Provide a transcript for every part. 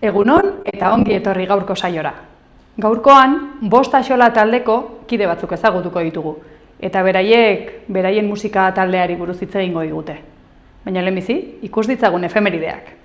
Egunon eta ongi etorri gaurko saiora. Gaurkoan, 5 Axola taldeko kide batzuk ezagutuko ditugu, eta beraien musika taldeari buruz hitz egingo digute. Baina lehenbizi, ikus ditzagun efemerideak.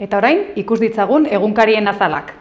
Eta orain, ikus ditzagun egunkarien azalak.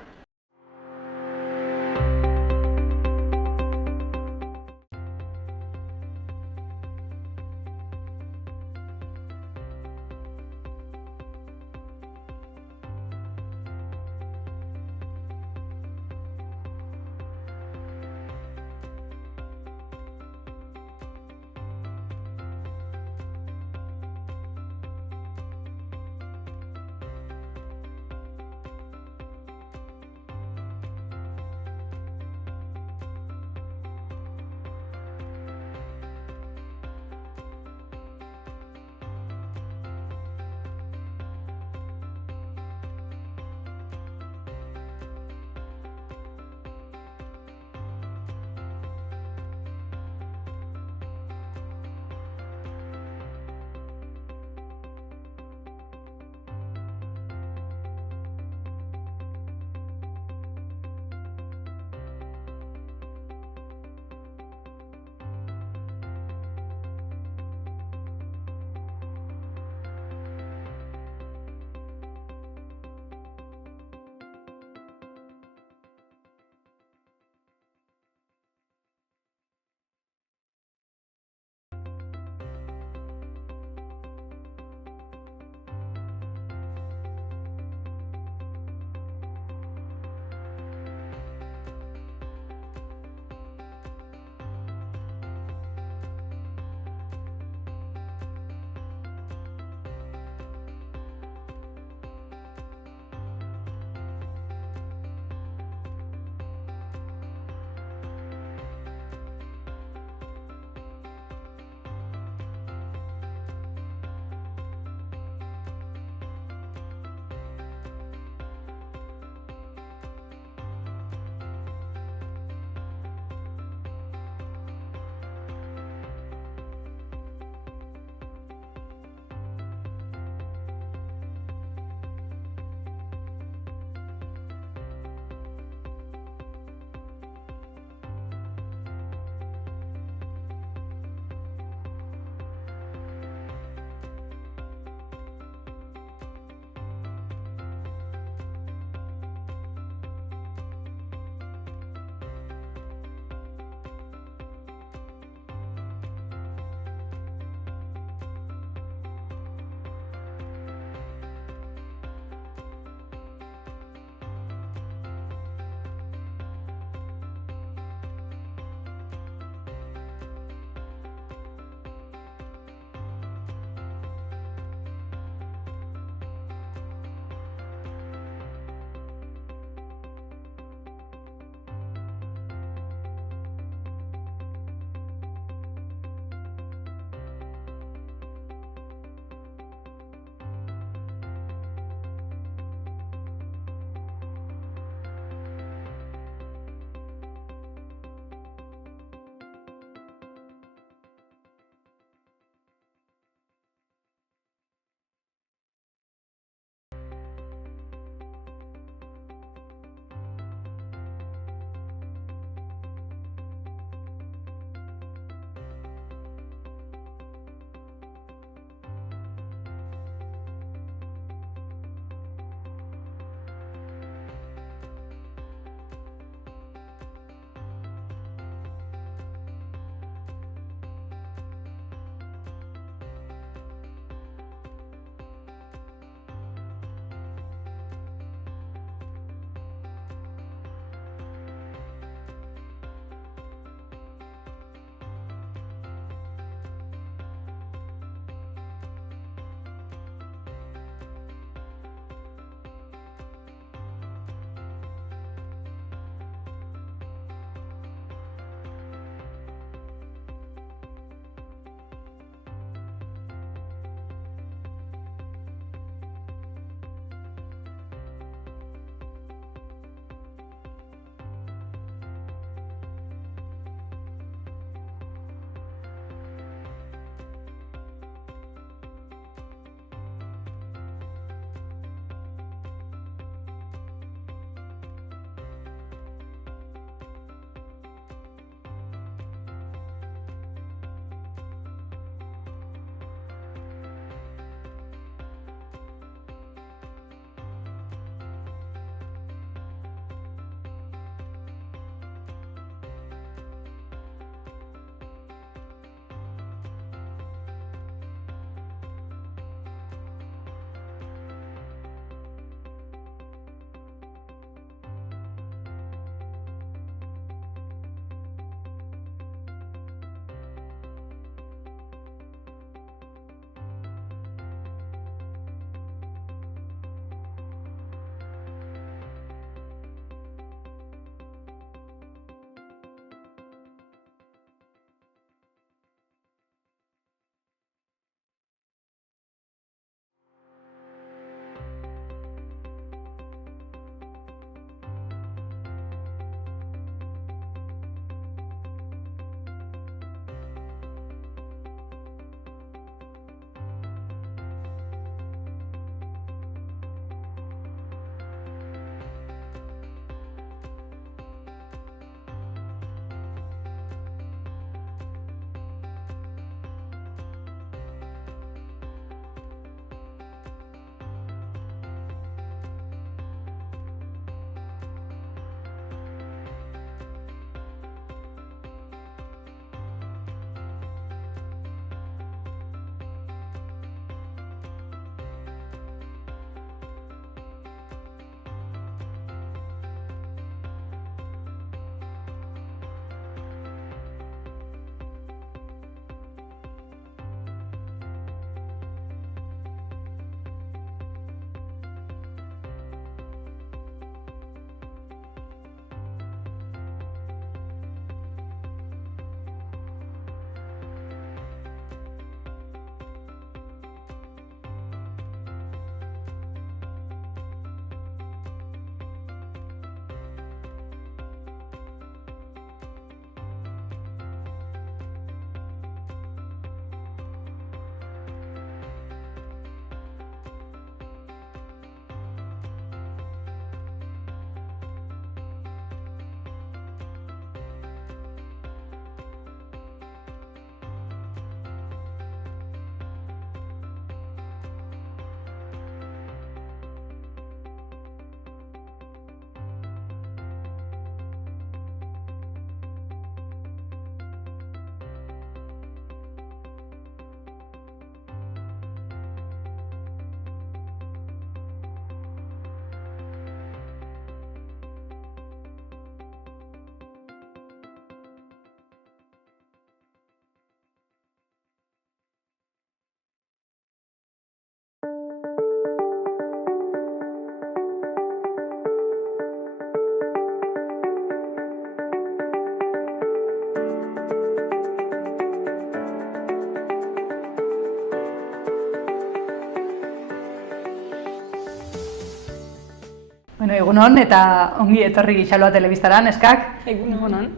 Bueno, egunon eta ongi etorri Gixaloa telebiztaran, eskak. Egunon.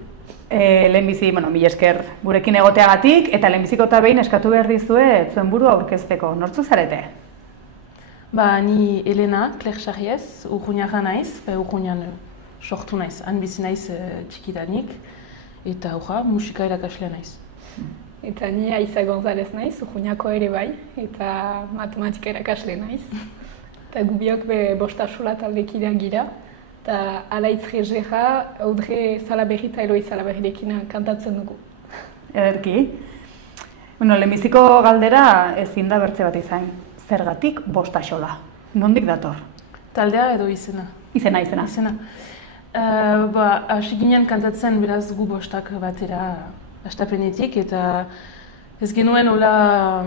Lehenbizi, mila esker gurekin egoteagatik, eta lehenbiziko eta behin eskatu behar dizuet zuen burua aurkezteko. Nortzu zarete? Ni Elena Klerxarriez, urruñarra naiz, urruñan sortu naiz, han bizi naiz txikidanik, eta musika erakaslea naiz. Eta ni Aiza González naiz, urruñako ere bai, eta matematika erakasle naiz. Eta gubiok bostasola taldekideak gira. Eta Alaitz Rezera, Audre Salaberri eta Eloi Salaberrirekin kantatzen dugu. Ederki. Lehenbiziko galdera ezin da bertze bat izan. Zergatik bostasola? Nondik dator? Taldea edo izena? Izena. Hasi ginen kantatzen beraz gu bostak batera astapenetik, eta ez genuen hola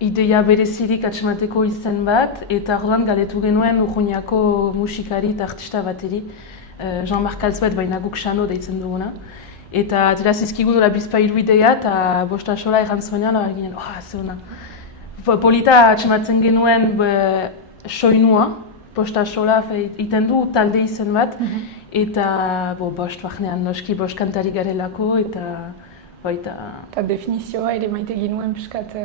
ideia berezirik atxemateko izen bat, eta orduan galetu genuen urruñako musikari eta artista bateri, Jean-Marc Alzuet, baina guk Xano deitzen duguna. Eta atera zizkigu dola bizpairu ideia, eta bostasola erran zuenean, ginen, ze hona. Polita atxematzen genuen soinua, bostasola iten du talde izen bat, eta bost barnean noski bost kantari garelako, eta baita... Eta definizioa ere maite ginuen piskat,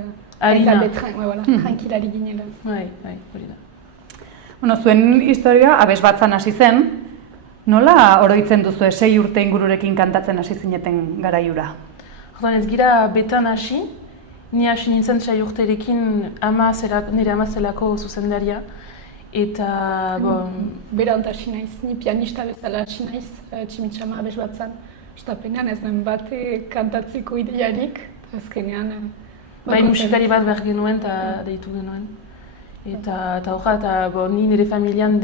Arina. Trankilari ginela. Bai, hori da. Zuen historia abes batzan hasi zen, nola oroitzen duzu 6 urte ingururekin kantatzen hasi zineten garaiura? Orduan ez gira betan hasi, ni hasi nintzen 6 urterekin nire ama zelako zuzendaria, eta... Berant hasi naiz, ni pianista bezala hasi naiz, Tximitxama abes batzan. Estapenean ez den bate kantatzeko ideiarik, azkenean... Bai, musikari bat behar genuen eta deitu genuen. Eta ni nire familian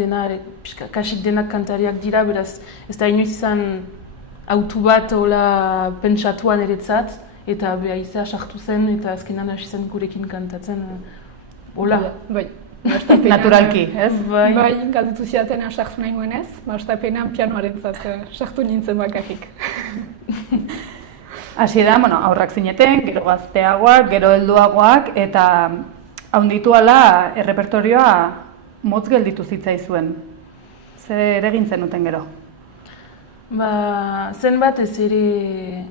kasik denak kantariak dira, beraz ez da inoiz izan autu bat hola pentsatuan eretzat, eta behaiza sartu zen eta azkenan hasi zen gurekin kantatzen hola. Bai. Naturalki, ez? Bai, galdetu zidatena sartu nahi nuenez, estapenean pianoaren sartu nintzen bakarrik. Hasi da, aurrak zineten, gero gazteagoak, gero helduagoak, eta haunditu ala errepertorioa motz gelditu zitzaizuen. Zer egin zenuten gero? Zenbat ez ere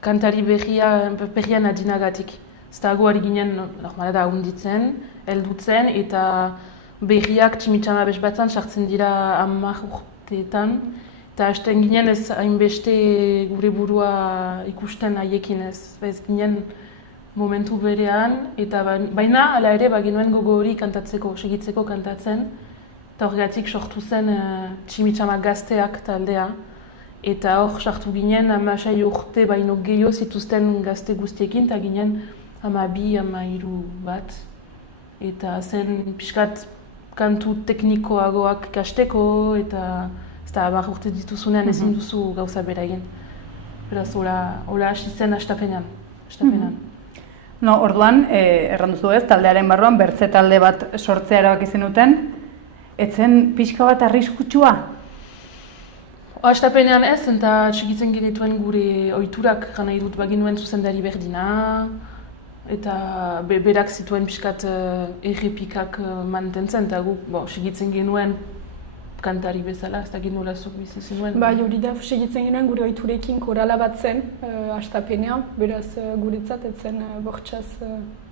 kantari berrian adinagatik. Ztago ari ginen, normala da, haunditzen, heldutzen, eta berriak Tximitxama abes batzan sartzen dira 10 urteetan. Eta hasten ginen ez hainbeste gure burua ikusten haiekin ez ginen momentu berean, eta baina hala ere genuen gogo hori kantatzeko, segitzeko kantatzen, eta horregatik sortu zen Tximitxama gazteak taldea, eta hor sartu ginen 16 urte baino gehiago zituzten gazte guztiekin, eta ginen 12, 13 bat, eta zen pixkat kantu teknikoagoak ikasteko, eta 10 urte dituzunean ezin duzu gauza bera egin. Beraz, hola hasi zen astapenean. Orduan, erran duzu ez, taldearen barruan, bertze talde bat sortzea erabaki zenuten, etzen pixka bat arriskutsua? Astapenean ez, eta txikitzen genituen gure ohiturak gana idut baginuen zuzendari berdina, eta berak zituen pixkat errepikak mantentzen, eta guk txikitzen genuen kantari bezala, ez da gindola zuk bizi zinuen? Bai, hori da, segitzen genuen gure ohiturekin korala bat zen, astapenean, beraz guretzat etzen bortxaz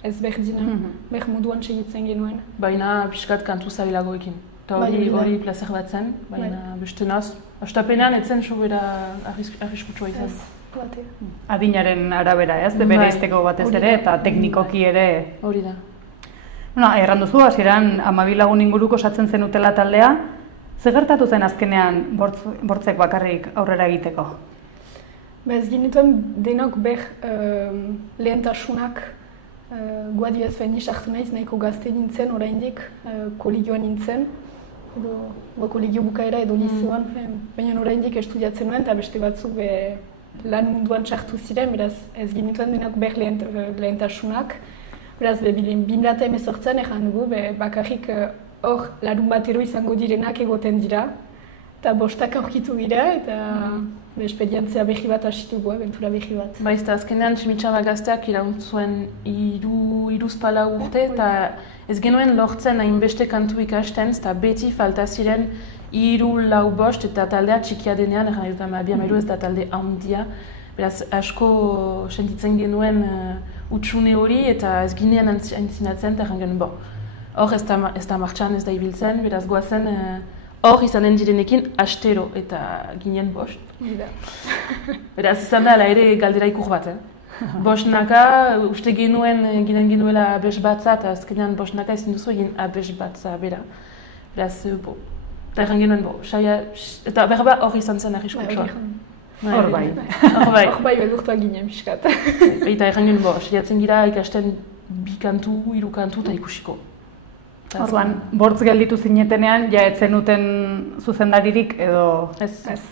ez berdina, behar moduan segitzen genuen. Baina pixkat kantu zailagoekin, eta hori plazer bat zen, baina beste naz, astapenean etzen sobera arriskutsua izan. Adinaren arabera ez, bere izteko batez ere, eta teknikoki ere... Hori da. Erran duzu, hasieran 12 lagun inguruko osatzen zenutela taldea, zer gertatu zen azkenean bortzek bakarrik aurrera egiteko? Ez ginituen denok lehentasunak guadibaz feini sartu naiz, nahiko gazte nintzen oraindik, kolegioan nintzen, kolegio bukaera edo lizuan, baina oraindik estudiatzen nuen eta beste batzuk lan munduan sartu ziren, beraz ez ginituen denok lehentasunak. Beraz, 2018an egan dugu, bakarrik hor larun batero izango direnak egoten dira, eta bostak aurkitu gira, eta esperientzia berri bat hasitugu, abentura berri bat. Ba, ez da, azkenean Tximitxama gazteak iraunt zuen iruzpala urte, eta ez genuen lortzen hainbeste kantu ikasten, eta beti falta ziren 3-4 eta taldea txikia denean, erran dut Amabiamairu ez da talde handia. Beraz, asko sentitzen genuen utxune hori eta ez ginean aintzinatzen, eta erran genuen, hor ez da martxan, ez da ibiltzen, beraz goazen hor izanen direnekin astero eta ginen 5. Beraz, izan da, ala ere galdera ikur bat, Bosnaka, uste ginen genuela abes batza, eta azkenean Bosnaka ezin duzu egin abes batza bera. Beraz, eta erran genuen, eta berba hor izan zen arriskutsoa. Hor bai. Hor bai beldurtua ginen pixkat. Eta erran genuen, saiatzen gira ikasten 2 kantu, 3 kantu eta ikusiko. Orduan, bortz gelditu zinetenean, ja ez zenuten zuzendaririk edo... Ez.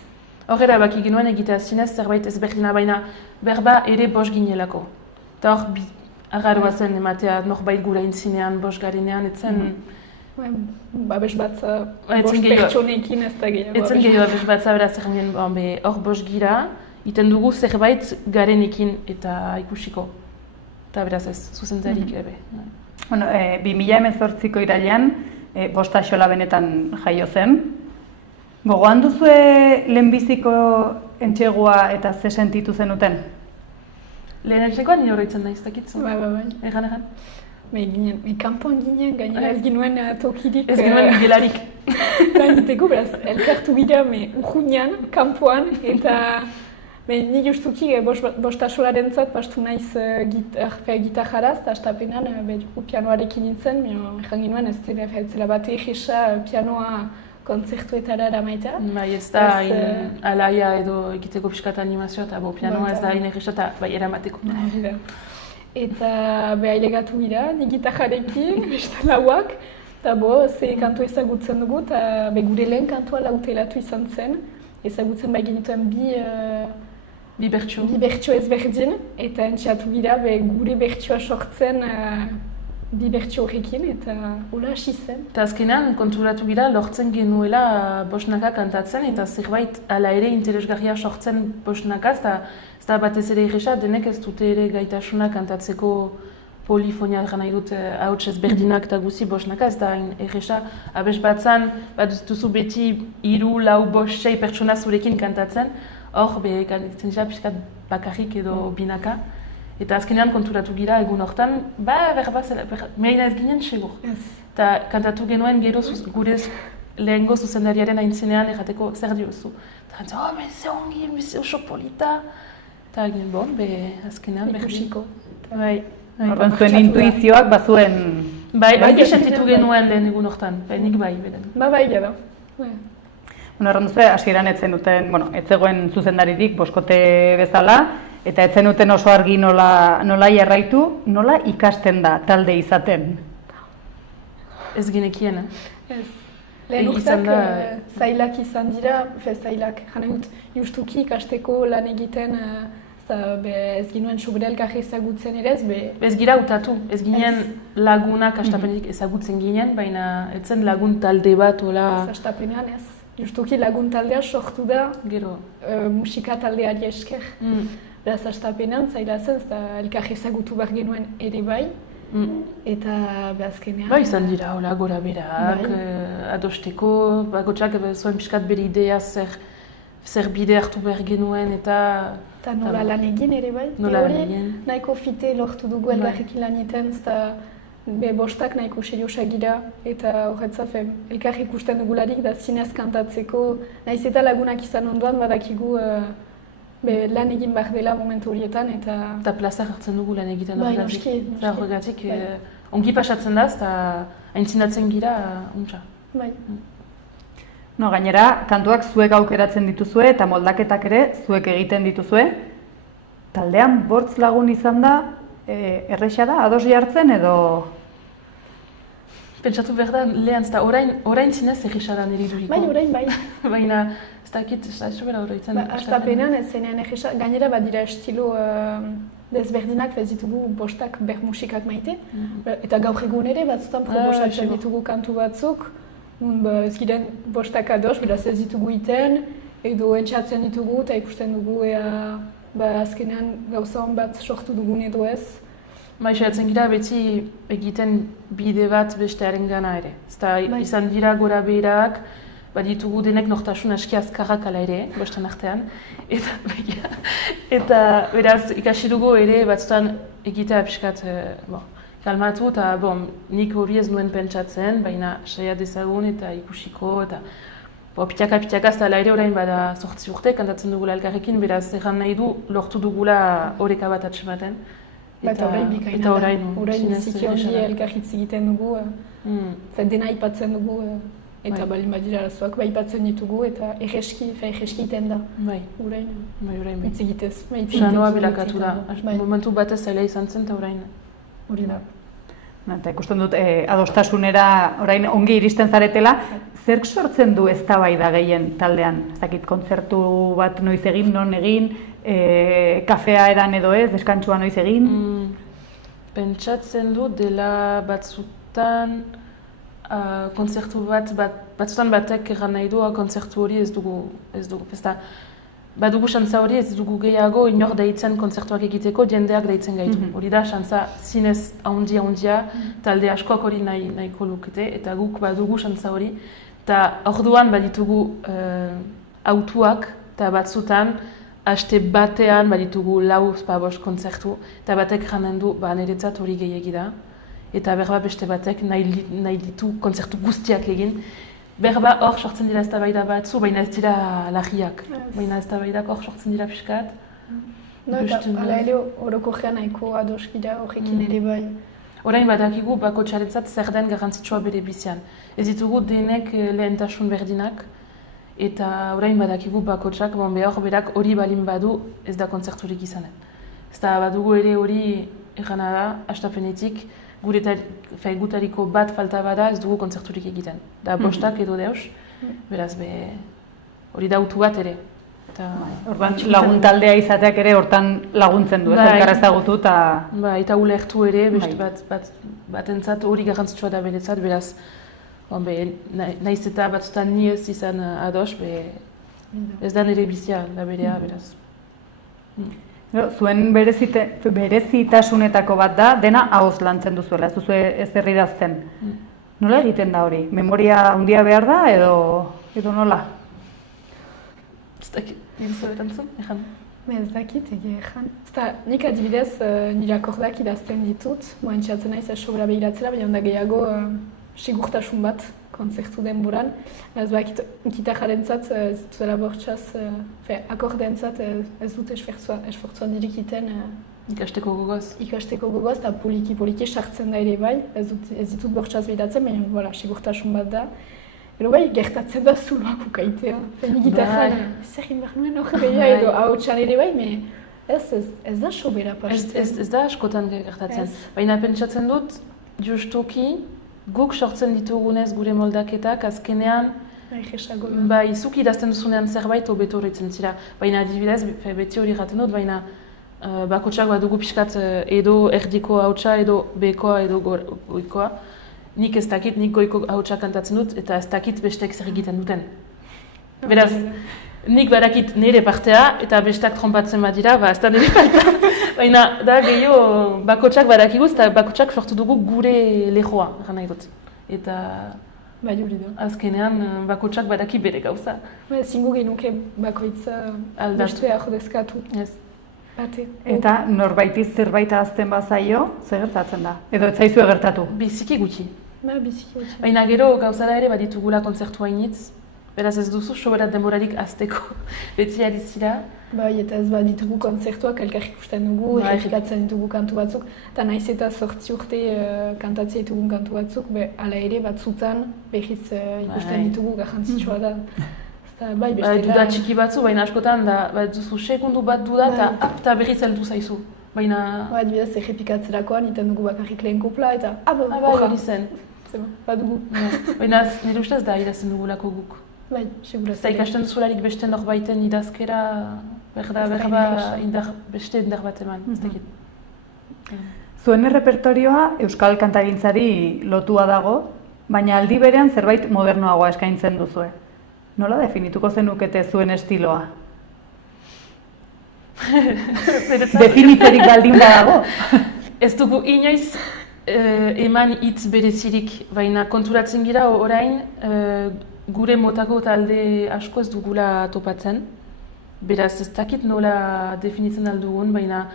Horrela baki genuen egitea zinez, zerbait ezberdina baina berba ere 5 ginelako. Eta hor, agarroa zen ematea norbait gura intzinean 5 garenean, etzen... Abes batza 5 pertsonekin ez da gehiago. Etzen gehiago abes batza beraz erren hor 5 gira, iten dugu zerbait garenekin eta ikusiko. Eta beraz ez, zuzendarik ebe. Bueno, 2018ko irailean, Bosta Xola benetan jaio zen. Gogoan duzue lehenbiziko entxegua eta ze sentitu zenuten? Lehen entxegoa nire horretzen da iztakitzu. Bai. Egan. Kanpoan ginen, gainera ez ginuen tokirik. Ez ginuen gelarik. Gainiteko, beraz, elkartu gira urruñan, kanpoan, eta ni justuki Bosta Xolarentzat bastu naiz gitarraraz, eta astapenean pianoarekin nintzen, ezan ginuen ez zela bate egisa pianoa kontzertuetara eramaitea. Bai, ez da alaia edo egiteko pixkat animazioa eta pianoa ez da hain egisa eta eramateko. Eta ailegatu gira, ni gitarrarekin, beste lauak, eta ze kantu ezagutzen dugu, eta gure lehen kantua lautelatu izan zen, ezagutzen bai genituen bi bertso ezberdin, eta entxeatu gira gure bertsoa sortzen bi bertso horrekin, eta hola hasi zen. Eta azkenean konturatu gira lortzen genuela Bosnaka kantatzen, eta zerbait ala ere interesgarria sortzen Bosnakaz, ez da batez ere egisa, denek ez dute ere gaitasuna kantatzeko polifonia dira nahi dut hauts ezberdinak eta guzi Bosnaka, ez da egisa abes batzan, bat duzu beti 3, 4, 5, 6 pertsona zurekin kantatzen, hor kantatzen dira pixkat bakarrik edo binaka. Eta azkenean konturatu gira egun hortan, berba zela, mehaina ez ginen segur. Eta kantatu genuen gero gure lehengo zuzendariaren aintzenean errateko zer diozu. Eta gantzen, ze ongi, ze oso polita. Eta ginen, azkenean ikusiko. Horren zuen intuizioak bazuen... Bai, sentitu genuen lehen egun hortan, nik bai, beren. Bai, gero. Horren duzu, hasieran ez zegoen zuzendaririk, boskote bezala, eta ez zenuten oso argi nola jarraitu, nola ikasten da talde izaten? Ez genekien, Ez. Lehen urtak zailak izan dira, zailak, jane dut, justuki ikasteko lan egiten, ez ginuen sobre elkarri ezagutzen ere ez, Ez gira utatu, ez ginen lagunak astapenetik ezagutzen ginen, baina ez zen lagun talde bat, ola... Ez astapenean ez. Justuki lagun taldea sortu da Gero. Musika taldeari esker. Beraz, astapenean zaila zen, elkarri ezagutu behar genuen ere bai. Eta azkenean... Bai, izan dira, hola, gora berak, adosteko, bakotxak zuen pixkat bere idea zer bide hartu behar genuen eta... Eta nola lan egin ere bai. Nola lan egin. Nahiko fite lortu dugu elkarrekin lan egiten, eta Bostak nahiko seriosak gira, eta horretzat elkarri ikusten dugularik da zinez kantatzeko, nahiz eta lagunak izan ondoan badakigu lan egin behar dela momentu horietan, eta... Eta plaza hartzen dugu lan egiten horregatik. Eta horregatik ongi pasatzen da, eta aintzinatzen gira untsa. Bai. No, gainera, kantuak zuek aukeratzen dituzue eta moldaketak ere zuek egiten dituzue. Taldean bortz lagun izan da, erresa da, ados jartzen edo... Pentsatu behar da, lehen, eta orain zinez erresa da niri duriko. Bai, orain bai. Baina, ez dakit, ez sobera horretzen. Astapenean ez zenean erresa, gainera badira estilo desberdinak ditugu Bostak musikak maite. Eta gaur egun ere batzutan proposatzen ditugu kantu batzuk. Ez giren Bostak ados, beraz ez ditugu iten, edo entxatzen ditugu eta ikusten dugu azkenean gauza hon bat sortu dugun edo ez. Saiatzen gira beti egiten bide bat bestearen gana ere. Izan dira gora beherak, baditugu denek nortasun aski azkarrak ala ere, bosten artean. Eta beraz ikasi dugu ere batzutan egitea pixkat kalmatu eta nik hori ez nuen pentsatzen, baina saia dezagun eta ikusiko eta pitaka ez dela ere orain bada 8 urte kantatzen dugula elkarrekin, beraz erran nahi du lortu dugula oreka bat atxematen. Eta orain bikaina da, orain biziki ongi elkarritz egiten dugu, dena aipatzen dugu eta balin badira arazoak aipatzen ditugu eta egeski iten da. Orain hitz egitez. Sanoa bilakatu da, momentu batez zaila izan zen eta orain. Hori da. Eta ikusten dut adostasunera orain ongi iristen zaretela, zerk sortzen du eztabaida gehien taldean? Ez dakit, kontzertu bat noiz egin, non egin, kafea edan edo ez, deskantsua noiz egin? Pentsatzen du dela batzutan kontzertu batzutan batek egan nahi du kontzertu hori ez dugu. Badugu xantza hori ez dugu gehiago inor deitzen kontzertuak egiteko jendeak deitzen gaitu. Hori da xantza zinez haundia, talde askoak hori nahiko lukete eta guk badugu xantza hori. Eta orduan baditugu autuak eta batzutan aste batean baditugu 4-5 kontzertu eta batek janen du niretzat hori gehiagi da. Eta berba beste batek nahi ditu kontzertu guztiak egin. Berba hor sortzen dira eztabaida batzu, baina ez dira lagiak. Baina eztabaidak hor sortzen dira pixkat. Eta hala ere orokorrean nahiko ados gira horrekin ere bai. Orain badakigu bakotxarentzat zer den garrantzitsua bere bizian. Ez ditugu denek lehentasun berdinak. Eta orain badakigu bakotxak, behar berak hori balin badu ez da kontzerturik izanen. Ez da badugu ere hori errana da, astapenetik, gutariko bat falta bada ez dugu kontzerturik egiten. Da bostak edo deus, beraz hori da autu bat ere. Orban lagun taldea izateak ere hortan laguntzen du, ez elkarra ezagutu eta... Eta ulertu ere, batentzat hori garrantzitsua da berezat, beraz nahiz eta batzutan ni ez izan ados, ez da nire bizia da berea, beraz. Zuen berezitasunetako bat da, dena ahoz lantzen duzuela, ez duzu ez idazten. Nola egiten da hori? Memoria handia behar da edo nola? Ez dakit, nirezu erantzun, ejan? Ez dakit, egan. Nik adibidez nire akordak idazten ditut, moantxatzen naiz sobra behiratzera, baina onda gehiago sigurtasun bat kontzertu denboran. Ez bakit, gitarrarentzat ez dutela bortxaz, akordentzat ez dut esfortzuan dirikiten. Ikasteko gogoz. Ikasteko gogoz, eta poliki sartzen da ere bai, ez ditut bortxaz behiratzen, baina sigurtasun bat da. Ero bai, gertatzen da zuloak ukaitea. Ni gitarran, zer egin behar nuen hori behia edo hautsan ere bai, ez da sobera pasten. Ez da askotan gertatzen. Baina pentsatzen dut, justuki, guk sortzen ditugunez gure moldaketak, azkenean, zuk idazten duzunean zerbait hobeto horretzen zira. Baina adibidez, beti hori gaten dut, baina bakotxak badugu pixkat edo erdiko hautsa edo bekoa edo goikoa. Nik ez dakit, nik goiko hautsa kantatzen dut eta ez dakit bestek zer egiten duten. Beraz, nik badakit nire partea eta bestak trompatzen badira, ez da nire partea. Baina da gehiago bakotxak badakiguz eta bakotxak sortu dugu gure lehoa, egan nahi dut. Eta azkenean bakotxak badaki bere gauza. Zingu gehinuke bakoitza bestea jodezkatu. Eta norbaitiz zerbait ahazten bazaio, zer gertatzen da? Edo ez zaizu egertatu? Biziki gutxi. Baina gero gauzara ere baditugula kontzertu hainitz. Beraz ez duzu soberat demorarik azteko beti ari zira. Eta ez baditugu kontzertuak elkarrik ikusten dugu, errepikatzen ditugu kantu batzuk. Eta nahiz eta 8 urte kantatzea ditugun kantu batzuk, ala ere batzutan behiz ikusten ditugu garrantzitsua da. Duda txiki batzu, baina askotan da duzu sekundu bat duda eta berriz heldu zaizu. Adibidez errepikatzerakoan iten dugu bakarrik lehen kopla eta hori zen. Badugu. Baina nire ustez da idazten dugulako guk. Seguraz. Eta ikasten zularik beste norbaiten idazkera beste indar bat eman. Zuen errepertorioa euskal kantagintzari lotua dago, baina aldi berean zerbait modernoagoa eskaintzen duzue. Nola definituko zenukete zuen estiloa? Definitzerik baldin badago. Ez dugu inoiz eman hitz berezirik, baina konturatzen gira orain gure motako talde asko ez dugula topatzen. Beraz ez dakit nola definitzen aldugun, baina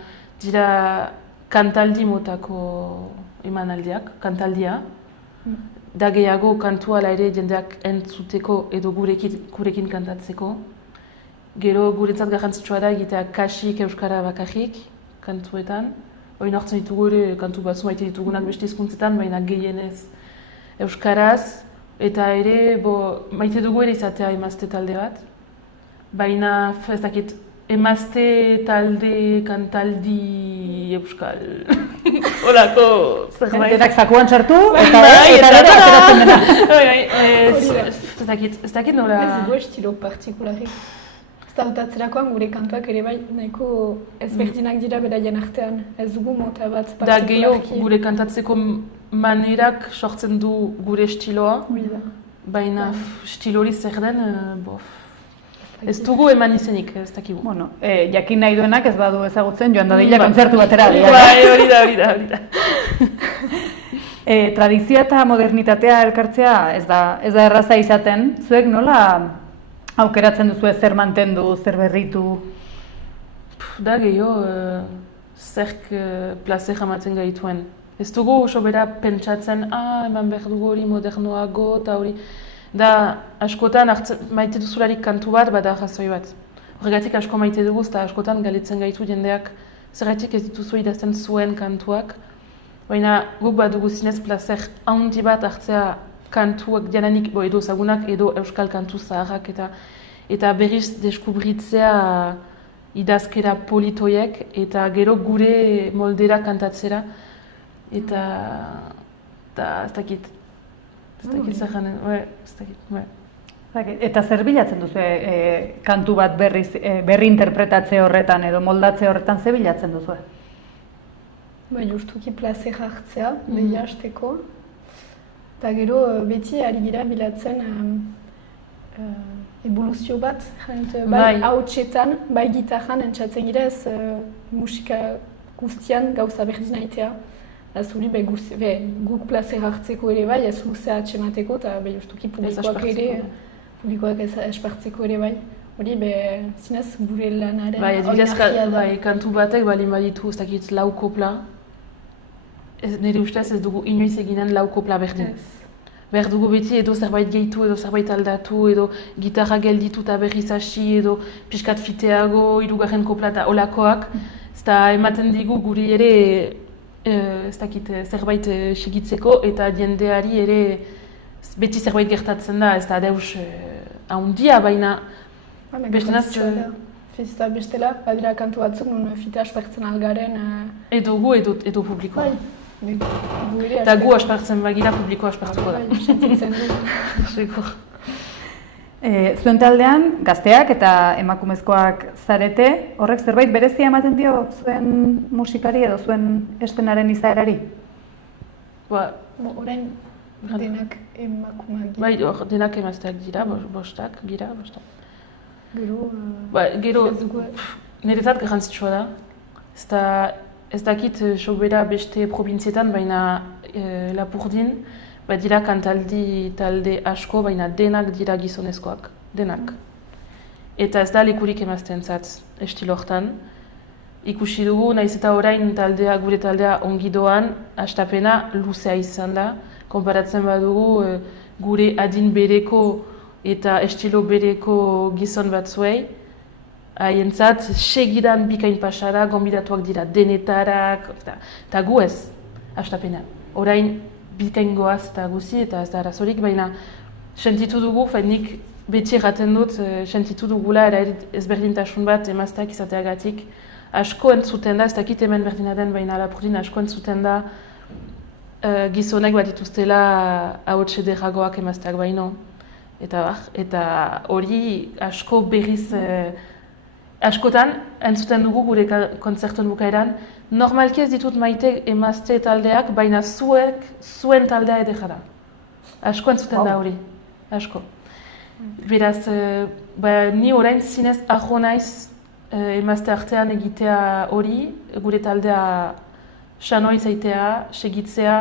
dira kantaldi motako emanaldiak, kantaldia. Da gehiago kantua ala ere jendeak entzuteko edo gurekin kantatzeko. Gero guretzat garrantzitsua da egitea kasik euskara bakarrik kantuetan. Hori nortzen ditugu ere kantu batzu maite ditugunak beste hizkuntzetan, baina gehienez euskaraz. Eta ere maite dugu ere izatea emazte talde bat. Baina ez dakit emazte talde kantaldi euskal. Olako zerbait. Denak zakuan sartu eta ateratzen dena. Ez dakit nola... Ez dugu estilo partikularrik. Ez da utatzerakoan gure kantuak ere bai nahiko ezberdinak dira beraien artean. Ez dugu mota bat Da gehiago partikularki. gure kantatzeko manerak sortzen du gure estiloa. Baina estilo hori zer den, ez dugu eman izenik, ez dakigu. Bueno, jakin nahi duenak ez badu ezagutzen joan dadila kontzertu batera. Bai, hori da. Tradizioa eta modernitatea elkartzea ez da erraza izaten. Zuek nola aukeratzen duzu zer mantendu, zer berritu? Da gehiago, zerk plazer jamatzen gaituen. Ez dugu oso bera pentsatzen, eman behar dugu hori modernoago eta hori. Da, askotan maite duzularik kantu bat, bada jazoi bat. Horregatik asko maite dugu, eta askotan galetzen gaitu jendeak zergatik ez dituzu idazten zuen kantuak. Baina guk bat dugu zinez plazer handi bat hartzea kantuak jananik edo zagunak edo euskal kantu zaharrak eta berriz deskubritzea idazkera politoiek eta gero gure moldera kantatzera. Eta ez dakit. Eta zer bilatzen duzu kantu bat berri interpretatze horretan edo moldatze horretan zer bilatzen duzu? Justuki plazer hartzea, behia hasteko. Eta gero beti ari gira bilatzen evoluzio bat. Bai hautsetan, bai gitarran entzatzen gira ez musika guztian gauza berdin aitea. Zuri guk plazer hartzeko ere bai, ez luzea atxemateko eta justuki publikoak ez espartzeko ere bai. Hori zinez gure lanaren oinarria da. Bai, kantu batek balin baditu ez dakit lau kopla. Nire ustez ez dugu inoiz eginen lau kopla berdin. Behar dugu beti edo zerbait gehitu edo zerbait aldatu edo gitarra gelditu eta berriz hasi edo pixkat fiteago, hirugarren kopla eta olakoak. Eta ematen digu guri ere ez dakit zerbait sigitzeko eta jendeari ere beti zerbait gertatzen da, ez da deus haundia, baina bestenaz... Fizita bestela, badira kantu batzuk nun fita aspertzen algaren... Edo gu edo publikoa. Eta gu aspertzen bagira publikoa aspertuko da. Sentitzen du. Zuen taldean, gazteak eta emakumezkoak zarete, horrek zerbait berezia ematen dio zuen musikari edo zuen estenaren izaerari? Orain denak emakumeak dira. Bai, denak emazteak dira, bostak. Gero, niretzat garrantzitsua da. Ez dakit sobera beste probintzietan, baina Lapurdin, dira kantaldi talde asko, baina denak dira gizonezkoak, denak. Eta ez da lekurik emazteentzat estilo hortan. Ikusi dugu, nahiz eta orain gure taldea ongi doan, hastapena luzea izan da. Konparatzen badugu gure adin bereko eta estilo bereko gizon batzuei. Haientzat, segidan bikain pasara, gonbidatuak dira denetarak, eta gu ez, hastapena. Orain, bikain goaz eta guzi eta ez da arazorik, baina sentitu dugu, nik beti erraten dut, sentitu dugula ezberdintasun bat emazteak izateagatik. Asko entzuten da, ez dakit hemen berdina den, baina Lapurdin asko entzuten da gizonek bat dituztela ahots ederragoak emazteak baino. Eta hori asko berriz, askotan entzuten dugu gure kontzertuen bukaeran, normalki ez ditut maite emazte taldeak, baina zuen taldea ederra da. Asko entzuten da hori, asko. Beraz, ni orain zinez aho naiz emazte artean egitea hori, gure taldea xano izaitea, segitzea,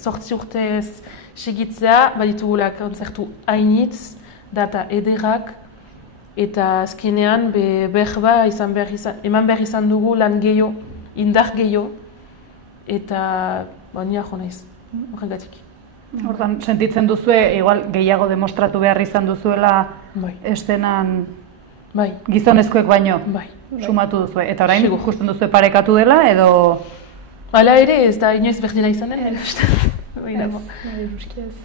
8 urtez segitzea, baditugula kontzertu hainitz, data ederrak, eta azkenean eman behar izan dugu lan gehiago, indar gehiago, eta ni aho naiz, horregatik. Ordan sentitzen duzue, igual gehiago demostratu behar izan duzuela Bai. estenan Bai. gizonezkoek baino Bai. sumatu duzue. Eta orain Sigur. justen duzue parekatu dela edo... Hala ere, ez da inoiz berdina izan den, Ez.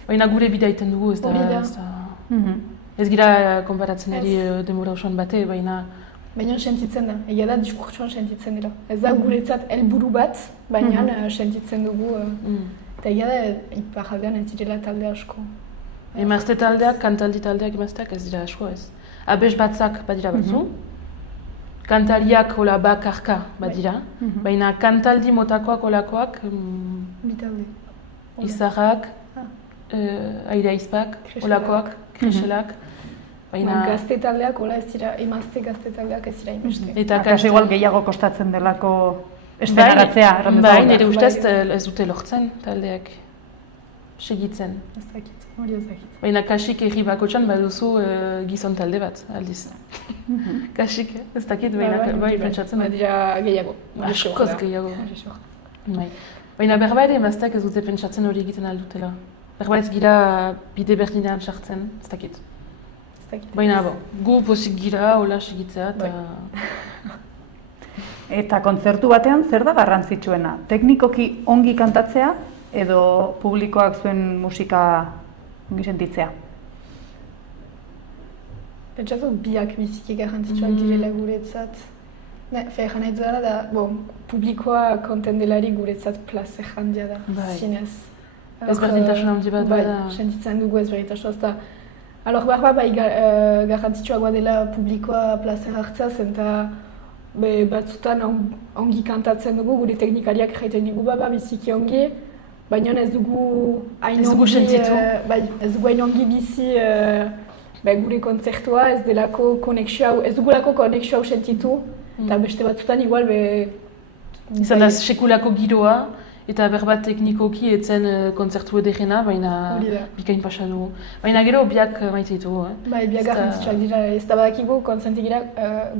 baina gure bidea iten dugu, ez da... Hori da. Ez gira konparatzen ari denbora osoan bate, baina... Baina sentitzen da, egia da diskurtsoan sentitzen dira. Ez da guretzat helburu bat, baina sentitzen dugu. Eta egia da iparraldean ez direla talde asko. Emazte taldeak, kantaldi taldeak emazteak ez dira asko ez. Abes batzak badira batzu, kantariak hola bakarka badira, baina kantaldi motakoak holakoak, Bi talde. izarrak, aire aizpak, holakoak, kriselak, baina... Gazte taldeak, hola ez dira, emazte gazte taldeak ez dira inbeste. Eta Kasi igual gehiago kostatzen delako estenaratzea. erran Bai, dezagun. nire ustez ez dute lortzen taldeak segitzen. Ez dakit, hori ez dakit. Baina kasik erri bakotxan baduzu gizon talde bat, aldiz. Kasik, ez dakit, bai, pentsatzen dut. Badira gehiago. Askoz gehiago. Bai. Baina berba ere emazteak ez dute pentsatzen hori egiten aldutela. Berba ez gira bide berdinean sartzen, ez dakit. Baina gu pozik gira, hola segitzea eta... Eta kontzertu batean zer da garrantzitsuena? Teknikoki ongi kantatzea edo publikoak zuen musika ongi sentitzea? Pentsatu biak biziki garrantzitsuak direla guretzat. Egan nahi dudala da, publikoa konten delari guretzat plazer handia da, zinez. Ez berdintasun handi bat bai, da. sentitzen dugu ez berdintasun. Alor behar bai garrantzitsuagoa dela publikoa plazer hartzea zen eta batzutan ongi kantatzen dugu, gure teknikariak jaiten dugu biziki ongi, baina ez dugu hain ongi bizi gure kontzertua, ez dugulako konexio hau sentitu, eta beste batzutan igual izan da sekulako giroa, eta berbat teknikoki etzen kontzertu edegena, baina bikain pasa dugu. Baina gero biak maite ditugu. Bai, biak garrantzitsuak dira. Ez da badakigu kontzentik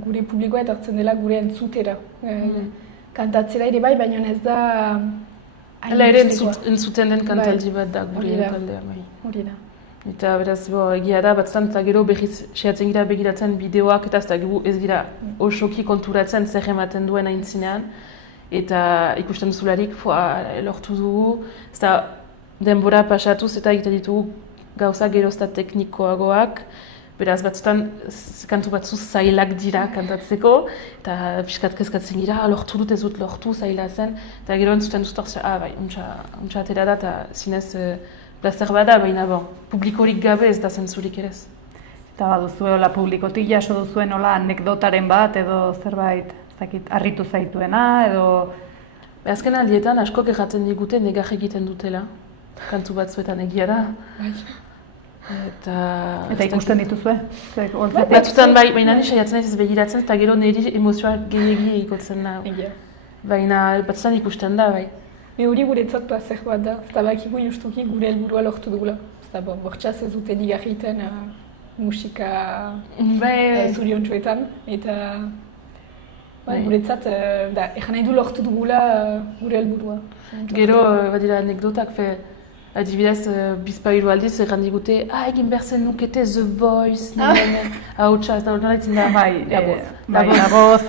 gure publikoa etortzen dela gure entzutera. Kantatzera ere bai, baina ez da... Hala ere entzuten den kantaldi bat da gure taldea. Hori da. Eta beraz, egia da, batzutan eta gero behiz sehatzen gira begiratzen bideoak eta ez gira osoki konturatzen zer ematen duen aintzinean. Eta ikusten duzularik, lortu dugu, ez da denbora pasatuz eta egiten ditugu gauza gerozta teknikoagoak. Beraz, batzutan kantu batzu zailak dira kantatzeko, eta pixkat kezkatzen gira, lortu dut ez dut lortu zaila zen. Eta gero entzuten duzut bai, untsa atera da, eta zinez plazer bada, baina publikorik gabe ez da zentzurik ere ez. Eta baduzuela publikotik jaso duzuen anekdotaren bat edo zerbait harritu zaituena edo... Azken aldietan askok erraten digute negar egiten dutela, kantu batzuetan egia da. Eta ikusten dituzue? Batzutan bai, baina ni saiatzen ez begiratzen eta gero niri emozioa gehiegi ikotzen da. Baina batzutan ikusten da, bai. Hori guretzat plazer bat da, ez da bakigu justuki gure helburua lortu dugula. Ez da bortxaz ez dute nigar egiten musika zuriontsuetan, eta... Guretzat, egan nahi du lortu dugula gure helburua. Gero, badira anekdotak, adibidez, bizpailu aldiz erran digute, egin behar zen nukete The Voice, hautsa, ez da hori ditzen da, lagoz.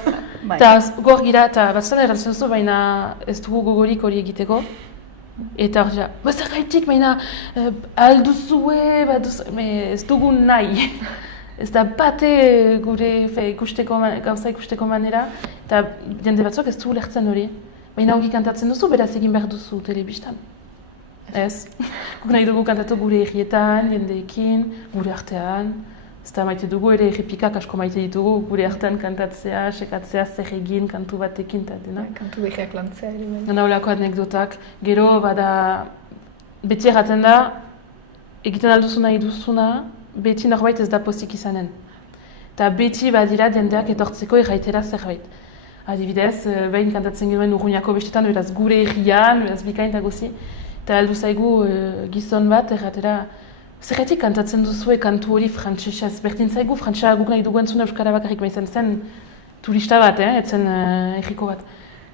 Eta gor gira, eta batzutan errantzen duzu, baina ez dugu gogorik hori egiteko. Eta hori dira, zer gaitik, baina alduzue, ez dugu nahi. Ez da bate gure gauza ikusteko manera, eta jende batzuk ez du lertzen hori. Baina ongi kantatzen duzu, beraz egin behar duzu telebistan. Ez. Guk nahi dugu kantatu gure errietan, jendeekin, gure artean. Ez da maite dugu ere errepikak asko maite ditugu, gure artean kantatzea, sekatzea, zer egin, kantu batekin eta dena. Kantu behiak lantzea ere. Gana holako anekdotak. Gero, beti erraten da, egiten alduzu nahi duzuna, beti norbait ez da pozik izanen. Eta beti badira jendeak etortzeko erraitera zerbait. Adibidez, behin kantatzen genuen Urruñako bestetan, beraz gure herrian, beraz bikain eta gozi. Eta heldu zaigu gizon bat erratera, zergatik kantatzen duzue kantu hori frantsesez, berdin zaigu frantsesa guk nahi dugu entzuna euskara bakarrik baizen zen turista bat, etzen herriko bat.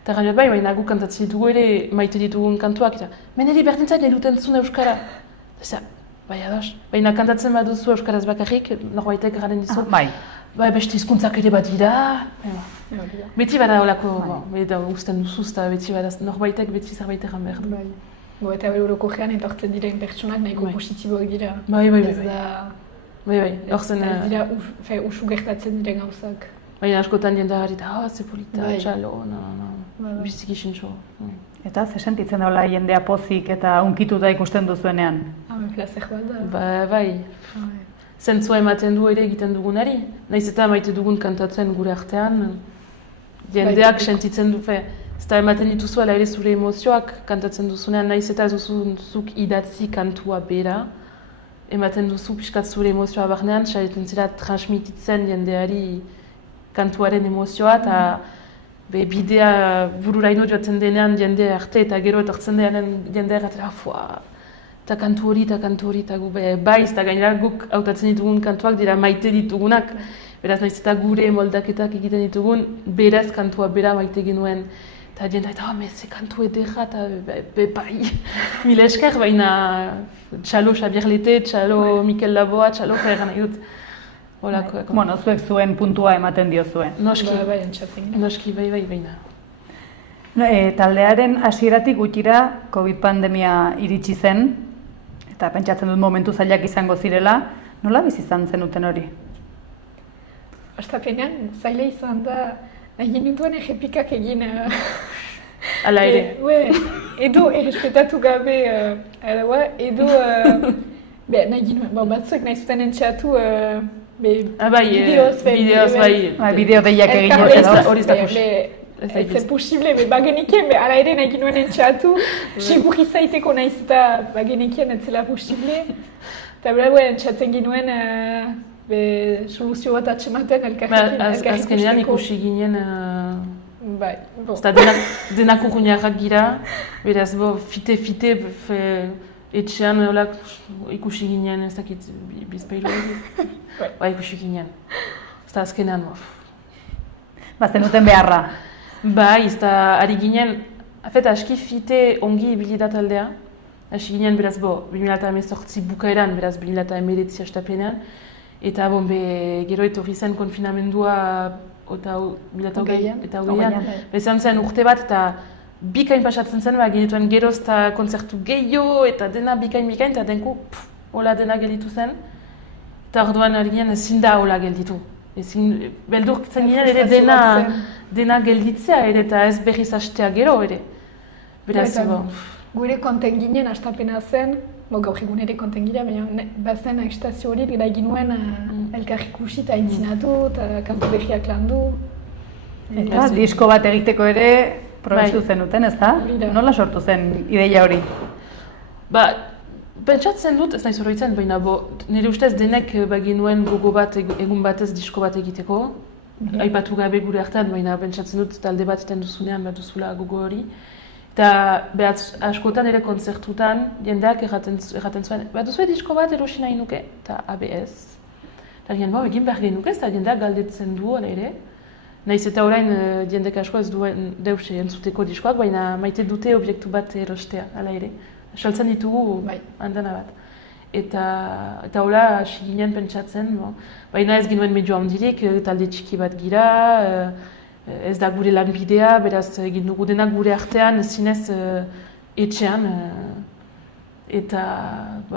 Eta gaiot bai, baina guk kantatzen ditugu ere maite ditugun kantuak, eta meneri berdin zait nahi dut entzuna euskara. Eta bai ados, baina kantatzen baduzu euskaraz bakarrik, norbaitek garen dizu. Bai. Bai, beste hizkuntzak ere bat dira. Beti bada olako, usten duzuz, eta beti bada norbaitek beti zerbait egan behar du. Eta euroko gean etortzen diren pertsonak nahiko positiboak dira. Bai. Ez dira usu gertatzen diren gauzak. Baina askotan jendea harita, ze polita, txalo, biziki xintxo. Eta ze sentitzen daula jendea pozik eta unkituta ikusten duzuenean? Plazer bat da. Bai. Zentzua ematen du ere egiten dugunari. Naiz eta maite dugun kantatzen gure artean, jendeak sentitzen du, ez da ematen dituzu ala ere zure emozioak kantatzen duzunean, naiz eta zuk idatzi kantua bera, ematen duzu pixkat zure emozioa barnean, saiatzen zira transmititzen jendeari kantuaren emozioa, eta bidea bururaino joaten denean jende arte, eta gero etortzen denean jende erratera, eta kantu hori, eta gu baiz, eta gainera guk hautatzen ditugun kantuak dira maite ditugunak. Beraz, naiz eta gure moldaketak egiten ditugun, beraz kantua bera maite genuen. Eta jendea, ze kantu ederra, eta bai, mila esker, baina txalo Xabier Lete, txalo Mikel Laboa, txalo jaeran nahi dut. Bueno, zuek zuen puntua ematen diozuen. Noski, bai, baina. Taldearen hasieratik gutxira COVID pandemia iritsi zen, eta pentsatzen dut momentu zailak izango zirela, nola bizi izan zenuten hori? Hastapenean, zaila izan da, nahi ninduen ejepikak egin. Ala ere. Edo errespetatu gabe, edo nahi ninduen, batzuek nahi zuten entxatu, bideoz, bai. Bideo deiak egin edo. Hori ez da pusi. Ez zen posible, bagenekien, ala ere nahi nuen entxatu, segur izaiteko nahiz eta bagenekien ez zela posible. Eta bera entxatzen ginuen soluzio bat atxematen elkarrekin. Azkenean ikusi ginen, bai, denak urruñarrak gira, beraz, fite, etxean ikusi ginen, ez dakit bizpeilu ikusi ginen. Ez da azkenean, Bazten duten beharra. Bai, ez da ari ginen, aski fite ongi ibili da taldea. Hasi ginen, beraz, 2018 bukaeran, beraz, 2019 hastapenean. Eta, gero etorri zen konfinamendua eta 2020an. Bezan zen urte bat, eta bikain pasatzen zen, genituen geroz eta kontzertu gehiago, eta dena bikain, eta denko, hola dena gelditu zen. Eta orduan ari ginen, ezin da hola gelditu. Beldurtzen ginen ere dena gelditzea ere eta ez berriz hastea gero ere. Beraz, gure konten ginen hastapena zen, gaur egun ere konten gira, baina bazen ekstazio hori gara ginuen elkarrik ikusi eta intzinatu eta kantu berriak landu. Eta disko bat egiteko ere probestu zenuten, ez da? Nola sortu zen ideia hori? Pentsatzen dut, ez nahi zoroitzen, baina nire ustez denek baginuen gogo bat egun batez disko bat egiteko. Aipatu gabe gure hartan, baina pentsatzen dut talde bat eten duzunean bat duzula gogo hori. Eta askotan ere kontzertutan jendeak erraten zuen, bat duzue disko bat erosi nahi nuke, eta ABS. Eta egin behar genuke, eta jendeak galdetzen du, ala ere. Nahiz eta orain jendek asko ez duen deus entzuteko diskoak, baina maite dute objektu bat erostea, ala ere. Saltzen ditugu handana bat. Eta hola hasi ginen pentsatzen, baina ez ginuen medio handirik, talde txiki bat gira, ez da gure lanbidea, beraz egin dugu denak gure artean, zinez etxean. Eta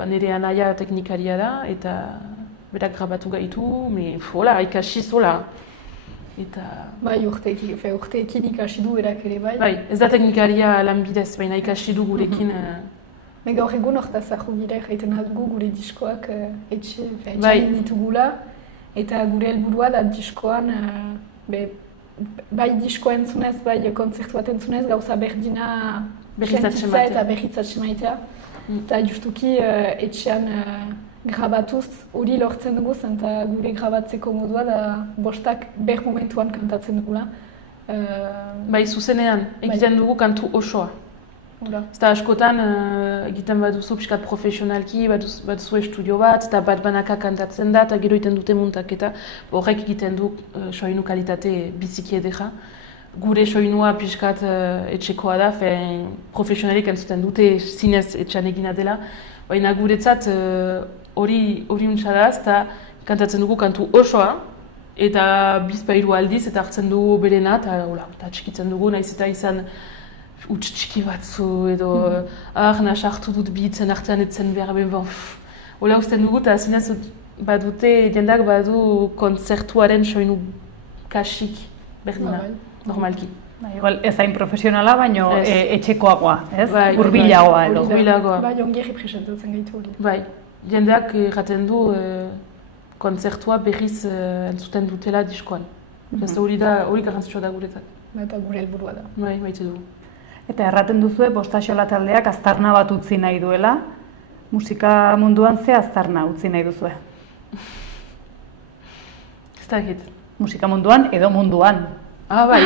nire anaia teknikaria da, eta berak grabatu gaitu, hola, ikasi zola. Bai, urteekin ikasi du berak ere bai. Bai, ez da teknikaria lanbidez, baina ikasi du gurekin. Gaur egun hortazako gira egiten dugu gure diskoak etxean ditugula. Eta gure helburua da diskoan, bai diskoa entzunez, bai kontzertu bat entzunez, gauza berdina sentitzea eta berritzatxe maitea. Eta justuki etxean grabatuz hori lortzen dugu, eta gure grabatzeko modua da bostak ber momentuan kantatzen dugula. Bai, zuzenean, egiten dugu kantu osoa. Eta askotan egiten baduzu pixkat profesionalki, baduzu estudio bat, eta bat banaka kantatzen da, eta gero egiten dute muntaketa. Horrek egiten du soinu kalitate biziki edera. Gure soinua pixkat etxekoa da, profesionalik entzuten dute zinez etxan egina dela. Baina guretzat hori untsa da, eta kantatzen dugu kantu osoa, eta bizpairu aldiz, eta hartzen dugu berena, eta txikitzen dugu, nahiz eta izan utz txiki batzu edo nasartu dut bihitzen artean etzen behar ben hola usten dugu eta zinez badute jendak badu kontzertuaren soinu kasik berdina, normalki. Igual ez hain profesionala, baina etxekoagoa, ez? Hurbilagoa edo. Bai, ongi presentatzen gaitu hori. Bai, jendeak erraten du kontzertua berriz entzuten dutela diskoan. Hori garrantzitsua da guretzat. Eta gure helburua da. Bai, baite dugu. Eta erraten duzue, Bostaxola taldeak aztarna bat utzi nahi duela. Musika munduan ze aztarna utzi nahi duzue? Ez dakit. Musika munduan edo munduan. Bai,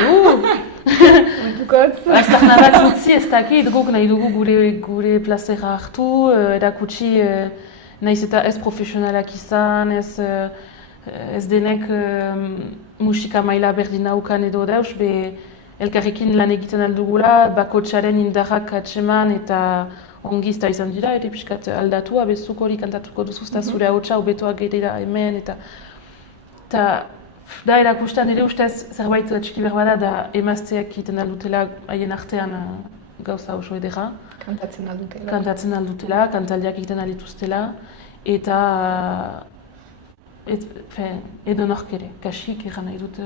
aztarna bat utzi ez dakit, guk nahi dugu gure plazera hartu, erakutsi nahiz eta ez profesionalak izan, ez denek musika maila berdina ukan edo dauz, elkarrekin lan egiten aldugula, bakotsaren indarrak atseman eta ongizta izan dira, ere pixkat aldatu, abezuk hori kantatuko duzu, eta zure ahotsa hobetoak gerera hemen, eta da erakustan ere ustez zerbait txiki berbada da emazteak egiten aldutela haien artean gauza oso edera. Kantatzen aldutela, kantaldiak egiten aldituztela, eta edo nork ere, kasik egan nahi dut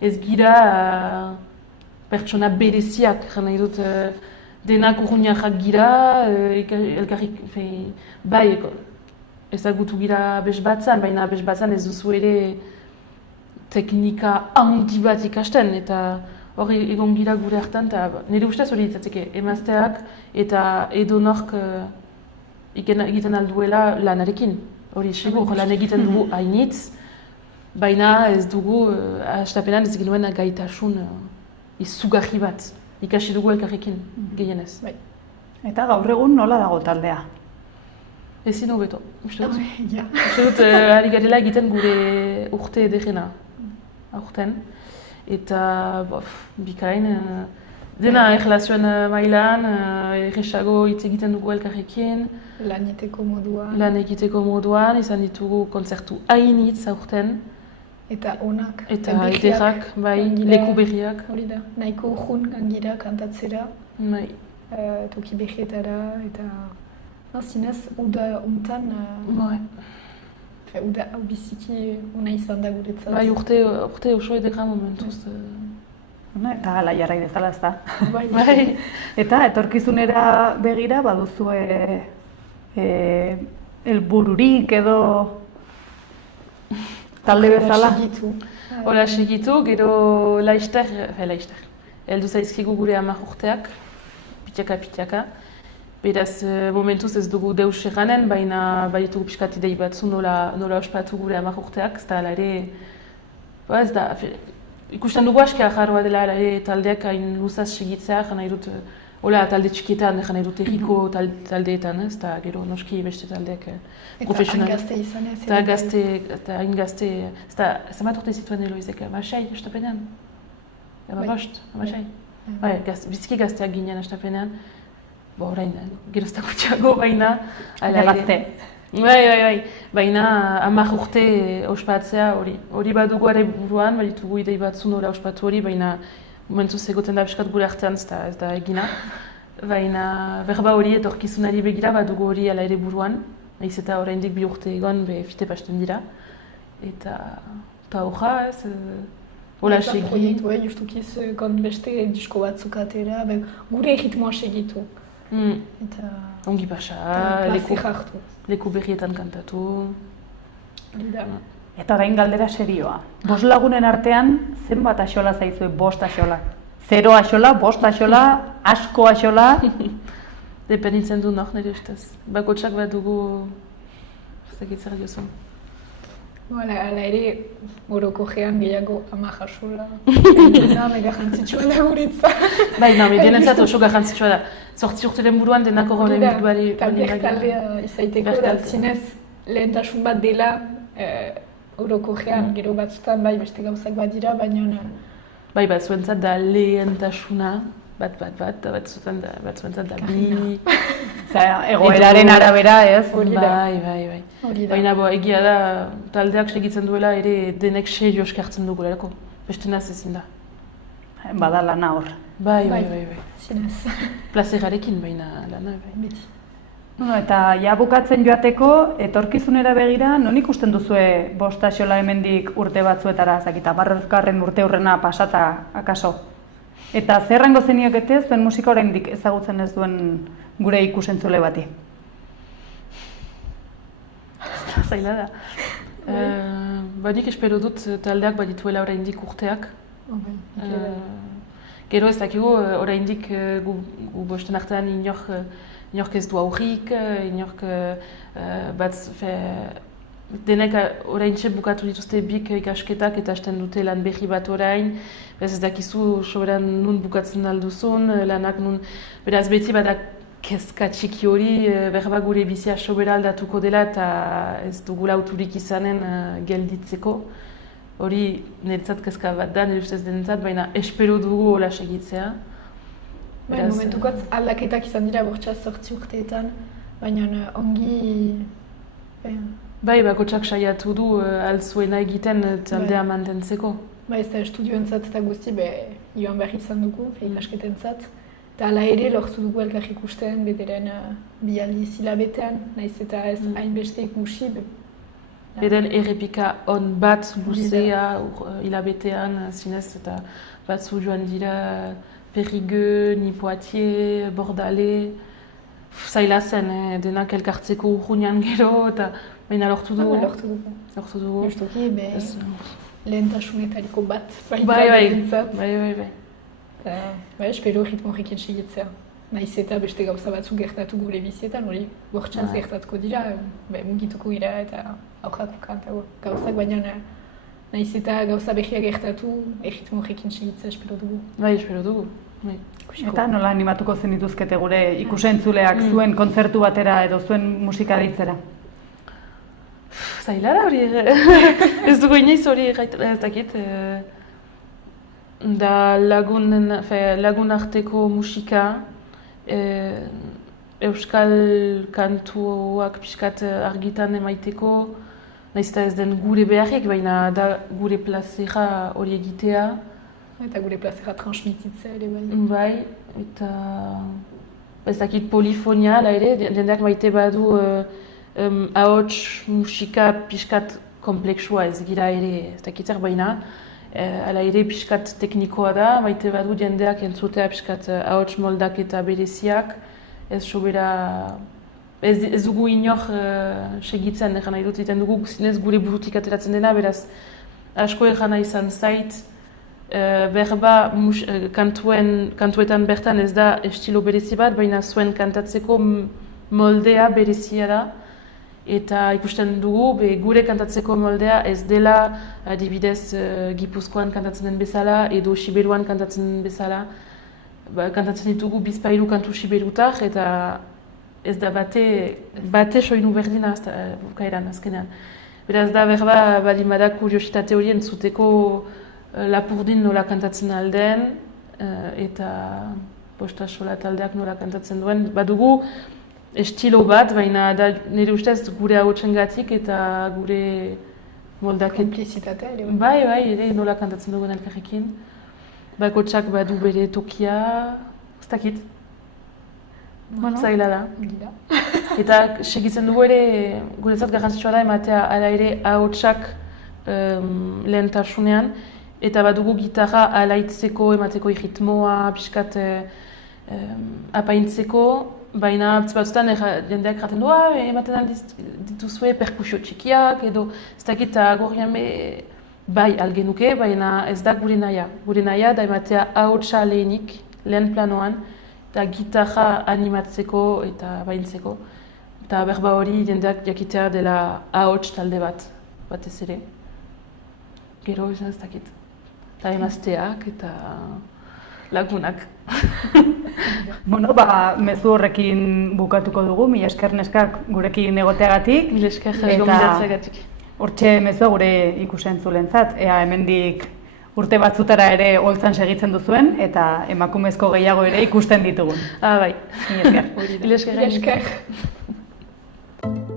ez gira pertsona bereziak, nahi dut denak urruñarrak gira, elkarrik, bai, ezagutu gira bezbatzan, baina bezbatzan ez duzu ere teknika handi bat ikasten, eta hori egon gira gure hartan, eta nire ustez hori ditzatzeke, emazteak eta edonork egiten alduela lanarekin. Hori segur, lan egiten dugu hainitz, baina ez dugu, hastapenan ez genuen gaitasun izugarri bat, ikasi dugu elkarrekin, gehienez. Eta gaur egun nola dago taldea? Ezin hobeto, uste dut. Uste dut, ari garela egiten gure urte ederrena, aurten. Eta, bikain, dena erlazioen mailan, erresago hitz egiten dugu elkarrekin. Lan egiteko moduan, izan ditugu kontzertu hainitz aurten. Eta onak, eta ederrak, bai, leku berriak. Hori da, nahiko urrun gangira kantatzera, bai. Toki berrietara, eta zinez, uda untan, uda hau biziki ona izan da guretzat. Bai, urte oso ederra momentuz. Eta ala jarrai dezala ez da. Bai. Eta etorkizunera begira baduzue helbururik edo talde bezala? Hora segitu, gero laizter. Heldu zaizkigu gure 10 urteak, pitaka. Beraz, momentuz ez dugu deus erranen, baina baditugu pixkat idei batzu nola ospatu gure 10 urteak, ez da ere, ez da, ikusten dugu askea jarroa dela ere taldeak hain luzaz segitzea, nahi dut, hola talde txikietan, nahi dut erriko taldeetan, ez da gero noski beste taldeak profesional. Eta hain gazte izan ez. Eta hain gazte, ez da, zemat urte zituen Eloizek, amasai, estapenean? Amabost, amasai. Biziki gazteak ginen estapenean. Orain, geroztak gutxiago, baina... Gazte. Bai. Baina 10 urte ospatzea hori badugu ere buruan, baditugu idei batzu nola ospatu hori, baina momentuz egoten da piskat gure artean ez da egina. Baina berba hori etorkizunari begira badugu hori ala ere buruan, nahiz eta oraindik 2 urte egon fite pasten dira. Eta horra ez... Hola segi. Proiektu, justukiz beste disko batzuk atera, gure ritmoa segitu. Ongi pasa, leku berrietan kantatu. Eta orain galdera serioa. 5 lagunen artean, zenbat axola zaizue 5 axola? 0 axola, 5 axola, asko axola? Dependitzen du nire ustez. Bakotsak bat dugu dakit zer diozun. Hala ere, orokorrean gehiago ama jasola. Mega jantzitsua da guretza. Bai, medienentzat oso garrantzitsua da. 8 urteren buruan denako gore bali. Eta bertaldea izaiteko da, zinez lehentasun bat dela orokorrean, gero batzutan bai beste gauzak bat dira, baina... Bai, batzuentzat da lehentasuna, batzuentzat da bi... Egoeraren arabera, ez? Bai. Baina egia da, taldeak segitzen duela ere denek serio eskartzen dugulerako. Beste naz ezin da. Bada lana hor. Bai. Zinez. Plazerarekin baina lana, bai. Beti. Eta ja bukatzen joateko, etorkizunera begira, non ikusten duzue bost axola hemendik urte batzuetara, zakita, 10. urte hurrena pasata akaso? Eta zerrango zeniokete zuen musika oraindik ezagutzen ez duen gure ikusentzule bati? Zaila da. Nik espero dut taldeak badituela oraindik urteak. Gero ez dakigu oraindik gu bosten artean inork ez du aurrik, inork denek oraintxe bukatu dituzte bik ikasketak eta hasten dute lan berri bat orain. Ez dakizu soberan nun bukatzen alduzun, lanak nun... Beraz beti badak kezka txiki hori, berba gure bizia sobera aldatuko dela eta ez dugula auturik izanen gelditzeko. Hori niretzat kezka bat da, nire ustez denentzat, baina espero dugu hola segitzea. Momentukotz aldaketak izan dira bortxaz 8 urteetan, baina ongi... Bai, bakotxak saiatu du altzuena egiten taldea mantentzeko. Ba ez da estudioentzat eta guzti joan behar izan dugu, ikasketentzat. Eta ala ere lortu dugu elkar ikusten, bederen bi aldiz hilabetean, nahiz eta ez hainbeste ikusi. Beden errepika on bat luzea hilabetean, zinez eta batzu joan dira Périgueux, ni Poitiers, Bordale. Zaila zen, denak elkartzeko urruñan gero, eta baina lortu dugu. Lortu dugu. Justuki, lehentasunetariko bat. Bai. Espero ritmo horrekin segitzea. Nahiz eta beste gauza batzuk gertatu gure bizietan, hori bortxaz gertatuko dira, mugituko gira eta aurrako gauzak, baina nahiz eta gauza behiak gertatu, ritmo horrekin segitzea espero dugu. Bai, espero dugu. Eta nola animatuko zenituzkete gure ikusentzuleak zuen kontzertu batera edo zuen musika deitzera? Zaila da hori, ez dugu inoiz hori ez dakit. Da lagun arteko musika, euskal kantuak pixkat argitan emaiteko, nahiz eta ez den gure beharrik, baina da gure plazera hori egitea. Eta gure plazera transmititzea ere bai. Bai, eta ez dakit polifonia, ere, jendeak maite badu ahots musika pixkat komplexua ez gira ere, ez dakit zer baina. Hala ere pixkat teknikoa da, maite badu jendeak entzutea pixkat ahots moldak eta bereziak. Ez sobera, ez dugu inor segitzen, egan nahi dut egiten dugu, zinez gure burutik ateratzen dena, beraz asko egan nahi izan zait. Berba kantuetan bertan ez da estilo berezi bat, baina zuen kantatzeko moldea berezia da. Eta ikusten dugu, gure kantatzeko moldea ez dela adibidez Gipuzkoan kantatzen den bezala edo Siberuan kantatzen bezala. Kantatzen ditugu bizpairu kantu siberutar eta ez da bate soinu berdina bukaeran azkenean. Beraz da berba balimada kuriositate hori entzuteko Lapurdin nola kantatzen alden eta Bosta Axola taldeak nola kantatzen duen. Badugu estilo bat, baina da nire ustez gure ahotsengatik eta gure moldaket. Komplizitatea ere. Bai, ere nola kantatzen dugun elkarrekin. Bakotxak badu bere tokia, ez dakit. Zaila da. Eta segitzen dugu ere, guretzat garrantzitsua da ematea ala ere ahotsak lehentasunean. Eta badugu gitarra alaitzeko, emateko irritmoa, pixkat apaintzeko, baina batzutan jendeak raten du, ematen aldiz dituzue perkusio txikiak, edo ez dakit agorrian bai algenuke, baina ez da gure nahia. Gure nahia da ematea ahotsa lehenik, lehen planoan, eta gitarra animatzeko eta baintzeko. Eta berba hori jendeak jakitea dela ahots talde batez ere. Gero ez dakit. Eta emazteak eta lagunak. Bueno, mezu horrekin bukatuko dugu, mila esker neskak gurekin egoteagatik. Mila esker gomendatzeagatik. Hortxe mezua gure ikusentzulentzat, ea hemendik urte batzutara ere holtzan segitzen duzuen, eta emakumezko gehiago ere ikusten ditugun. Bai. Mila esker.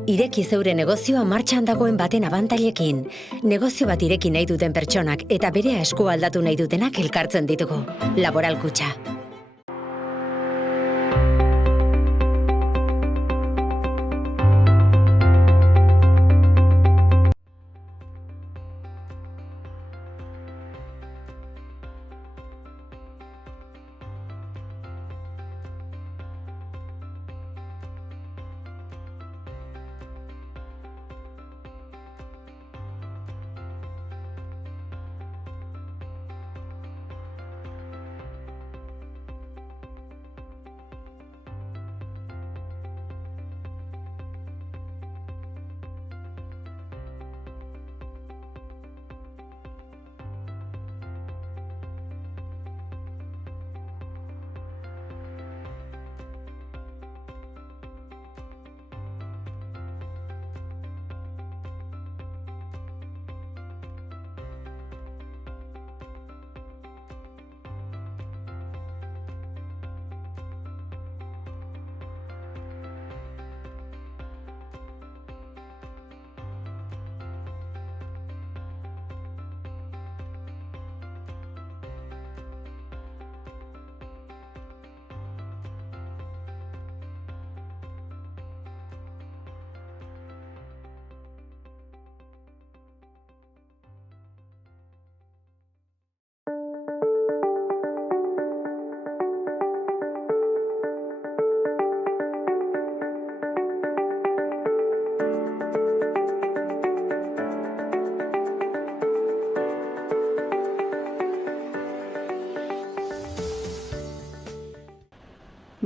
Ireki zeure negozioa martxan dagoen baten abantailekin. Negozio bat ireki nahi duten pertsonak eta bere esku aldatu nahi dutenak elkartzen ditugu. Laboral Kutxa.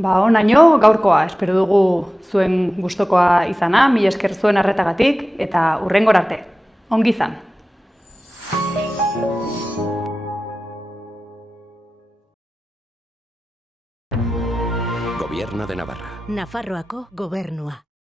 Onaino gaurkoa, espero dugu zuen gustokoa izana, mila esker zuen arretagatik, eta hurrengora arte. Ongi izan! Gobierno de Navarra. Nafarroako gobernua.